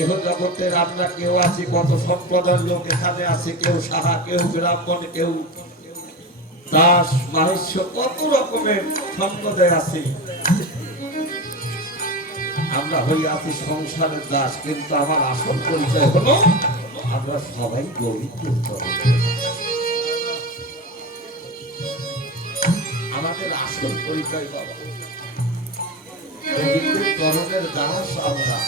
এহ জগতের আমরা কেউ আছি, কত সম্প্রদায়ের লোক এখানে আছে, কেউ সাহা, কেউ ব্রাহ্মণ, কেউ দাস, মাহেশ্য, কত রকমের সম্প্রদায় আছে। আমরা হয়ে আছি সংসারের দাস, কিন্তু আমার আসল পরিচয় হলো আমরা সবাই গোবিন্দের চরণে। আমাদের আসল পরিচয় বাবা গোবিন্দের চরণের দাস। আমরা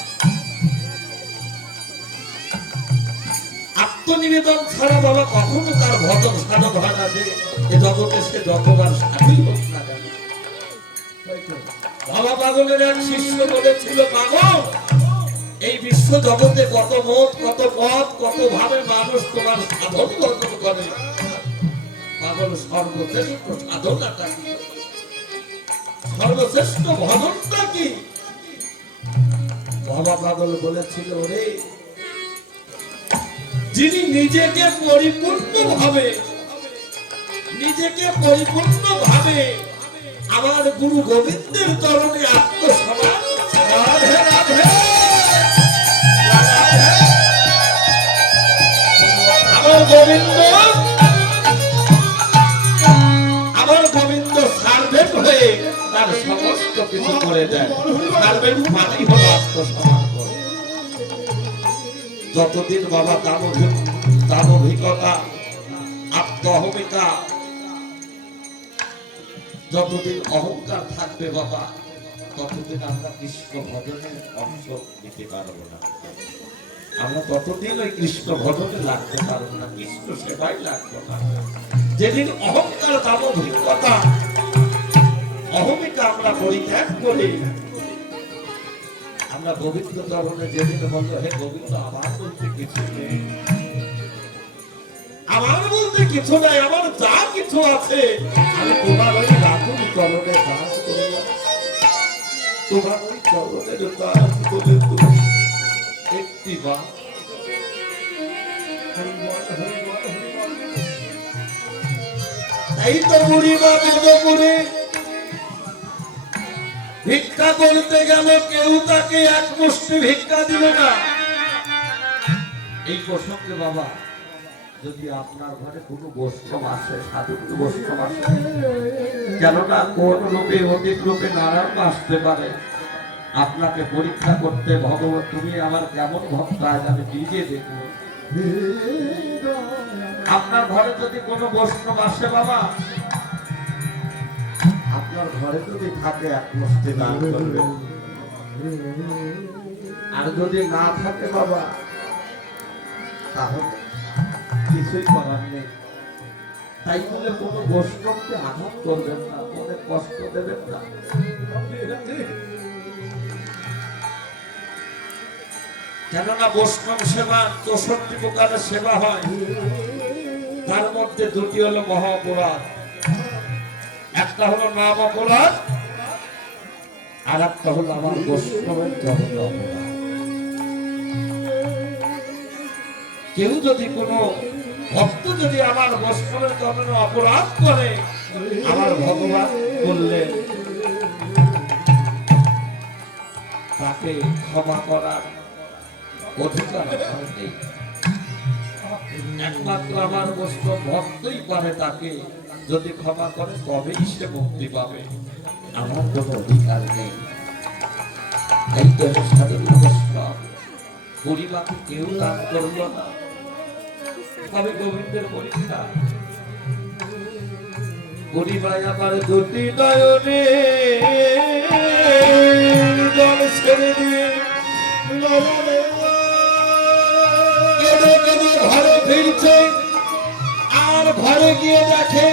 আত্মনিবেদন ছাড়া বাবা কখনো তার ভজন সাধন হয় না। যে এ জগতে সে যতবার সাধুই হোক না কেন। বাবা পাগলের এক শিষ্য বলেছিল, পাগল এই বিশ্ব জগতে কত মত, কত পথ, কত ভাবে মানুষ তোমার সাধন ভজন করে, পাগল সর্বশ্রেষ্ঠ সাধনাটা কি, সর্বশ্রেষ্ঠ ভজনটা কি? বাবা পাগল বলেছিল, রে যিনি নিজেকে পরিপূর্ণ ভাবে আমার গুরু গোবিন্দের চরণে আত্মসমর্পণ, রাধে রাধে, আমার গোবিন্দ সার্ভেন্ট হয়ে তার সমস্ত কিছু করে দেয়। সার্ভেন্ট মানেই হলো আত্মসমর্পণ। যতদিন বাবা দানবিকতা, আত্ম অহমিকা, যতদিন অহংকার থাকবে বাবা, ততদিন আমরা কৃষ্ণ ভজনের অংশ নিতে পারবো না। আমরা ততদিন ওই কৃষ্ণ ভজনে লাগতে পারবো না, কৃষ্ণ সেবাই লাগতে পারবো। যেদিন অহংকার, দানবিকতা, অহমিকা আমরা পরিত্যাগ করি, আমরা গোবিন্দ চরণে যেদিন বলবো, হে গোবিন্দ আমার বলতে কিছু নেই, আমার বলতে কিছু নাই, আমার যা কিছু আছে আমি তোমার ওই রাতুল চরণে দাস করলাম, তোমার ওই চরণের দাস করে তুমি একটি বার এই তো বুড়িমা বেদপুরে ভিক্ষা করতে গেল, কেউ তাকে এক মুষ্টি ভিক্ষা দিল না। এই প্রসঙ্গে বাবা, যদি আপনার ঘরে কোনো বৈষ্ণব আসে, সাধু বৈষ্ণব আসে, কেননা কোন রূপে অধিক রূপে নারায়ণ আসতে পারে, আপনাকে পরীক্ষা করতে, ভগবান তুমি আমার কেমন ভক্ত আজ আমি নিজে দেখব। আপনার ঘরে যদি কোনো বৈষ্ণব আসে বাবা, আপনার ঘরে যদি থাকে এক মুষ্টি দান করবেন, আর যদি না থাকে বাবা, তাহলে কিছুই করার নেই। তাই বলে কোনো বৈষ্ণবকে আঘাত করবেন না, মনে কষ্ট দেবেন না। কেননা বৈষ্ণব সেবা 64 প্রকারের সেবা হয়, তার মধ্যে দুটি হলো মহা অপরাধ। একটা হলো নাম অপরাধ, আর একটা হলো আমার বৈষ্ণবের ধর্ম অপরাধ। কেউ যদি কোনো ভক্ত যদি আমার বৈষ্ণবের ধর্মের অপরাধ করে, আমার ভগবান বললেন তাকে ক্ষমা করার অধিকার নেই। একমাত্র আমার বৈষ্ণব ভক্তই পারে তাকে, যদি ক্ষমা করে তবেই সে মুক্তি পাবে, আমার কোনো অধিকার নেই। এই তো সাধারণ বৈষ্ণব পরিবারকে কেউ দান করল না, তবে গোবিন্দের পরীক্ষা। পরিবার আমার দুটি নয়নে জল ছেড়ে দিয়ে ঘরে ফিরছে, আর ঘরে গিয়ে দেখে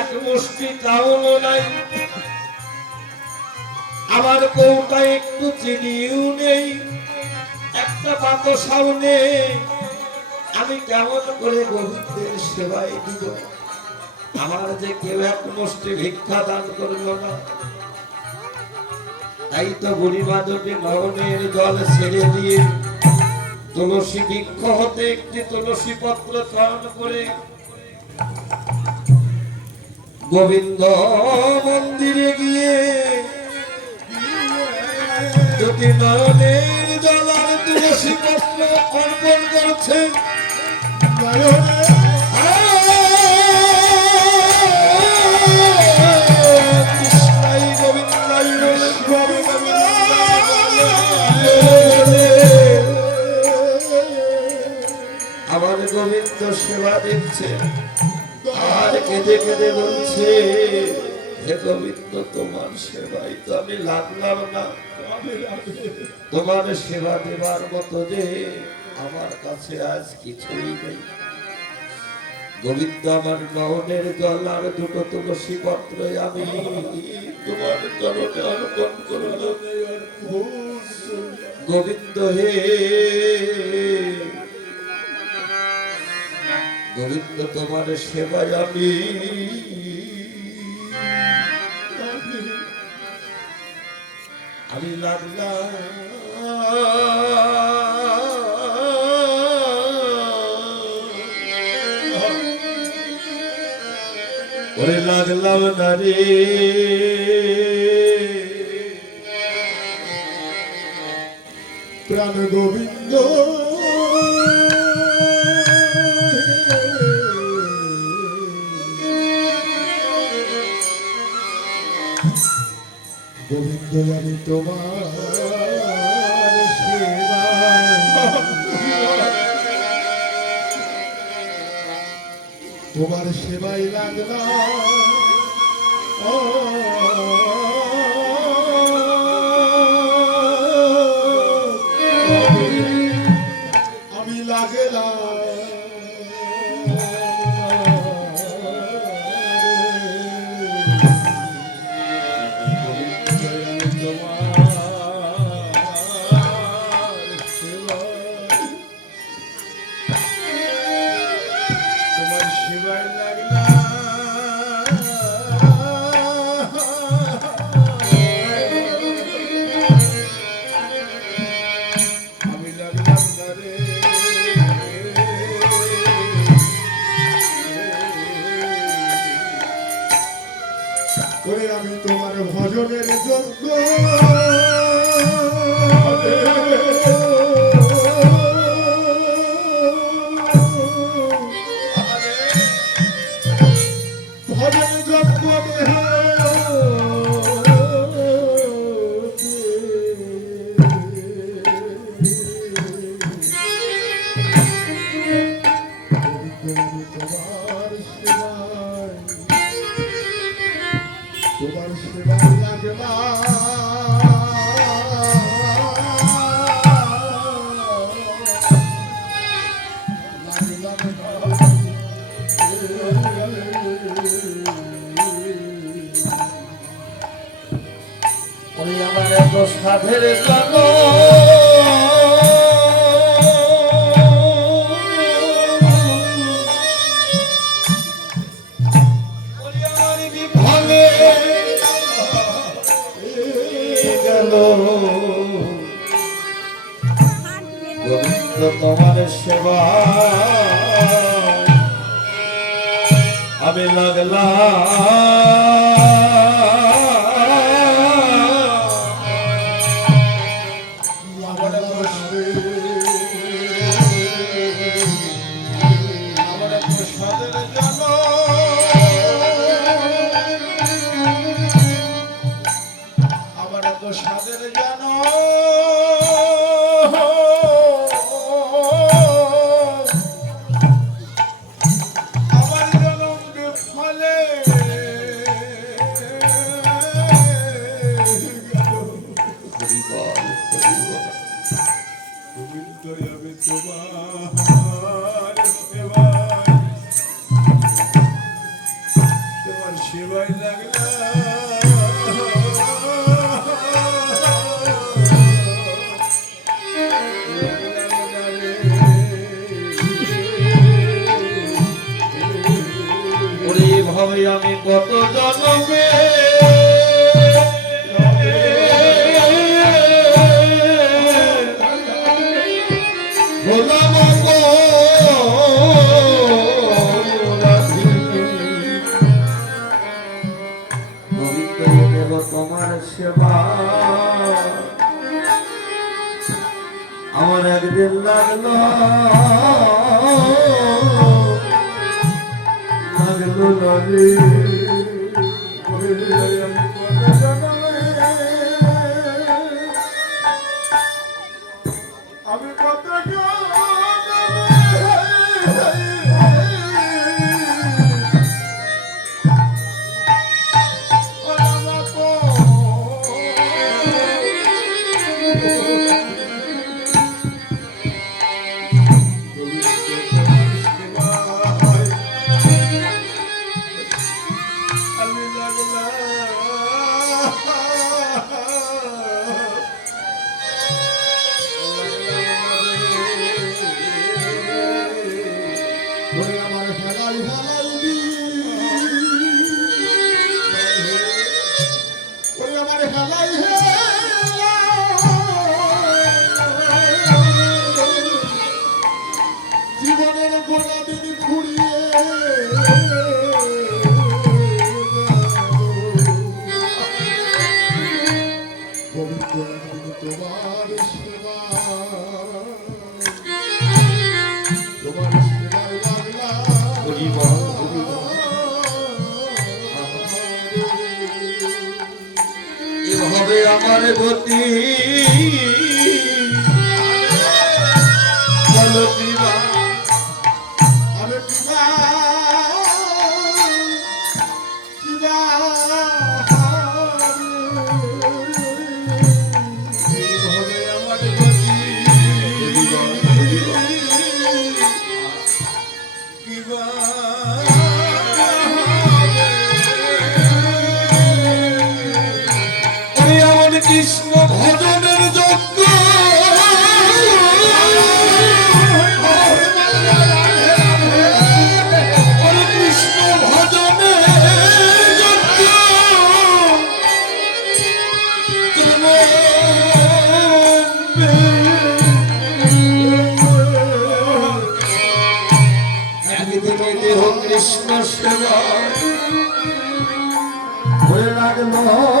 এক মুষ্টি চাউল নাই, আমার কৌটায় একটু চিনিও নেই, একটা বাতাসাও নেই। আমি কেমন করে গোবিন্দের সেবায় দিব? আমার যে কেউ এক মুষ্টি ভিক্ষা দান করল না। তাই তো বুড়িমা দুটি নয়নের জল ছেড়ে দিয়ে তুলসী বৃক্ষ হতে একটি তুলসী পত্র চয়ন করে গোবিন্দ মন্দিরে গিয়ে দুটি নয়নের তুলসী পত্র অর্পণ করছে কৃষ্ণাই গোবিন্দাই আমার গোবিন্দ সেবা দিচ্ছে আর কেঁদে কেঁদে বলছে হে গোবিন্দ তোমার সেবাই তো আমি লাগলাম না, তোমার সেবা দেবার মতো যে আমার কাছে আজ কিছুই নেই। গোবিন্দ আমার নয়নের জল আর দুটো তুলসী পত্র আমি তোমার চরণে অর্পণ করলাম। গোবিন্দ হে গোবিন্দ তোমার সেবায় আমি লাগলাম ওরে লাগলাম না রে প্রাণ গোবিন্দ গোবিন্দ আমি তোমার সেবা তোমার সেবাই লাগলাম আমি লাগলাম আমি তোমার ভজনের যোগ্য ভজন যোগ্য তোমার সেবা লাগবা আমার এত সাধের জন্য গোবিন্দ তোমার সেবা আমি লাগলাম সাদের জানো আমার জনম বিফলে গোবিন্দ আমি তোমার সেবাই লাগলা আমি কত জন্মে গোলাম গোবিন্দ দেব তোমার সেবা আমার একদিন লাগলো নদী আমি কত আমার হেলাই হেলাই দি ওই আমার হেলাই জীবনের গোড়া দিন ফুরিয়ে তোমার সেবা তোমার সেবায় লাগলাম এভাবে আমার গতি বলো দিবা আরে কিবা কিবা এইভাবে আমার গতি কিবা ওরে আমার কৃষ্ণ ভজনের যজ্ঞ ওরে কৃষ্ণ ভজনের যজ্ঞ একদিকে দেহ কৃষ্ণ সেবা হয়ে লাগলো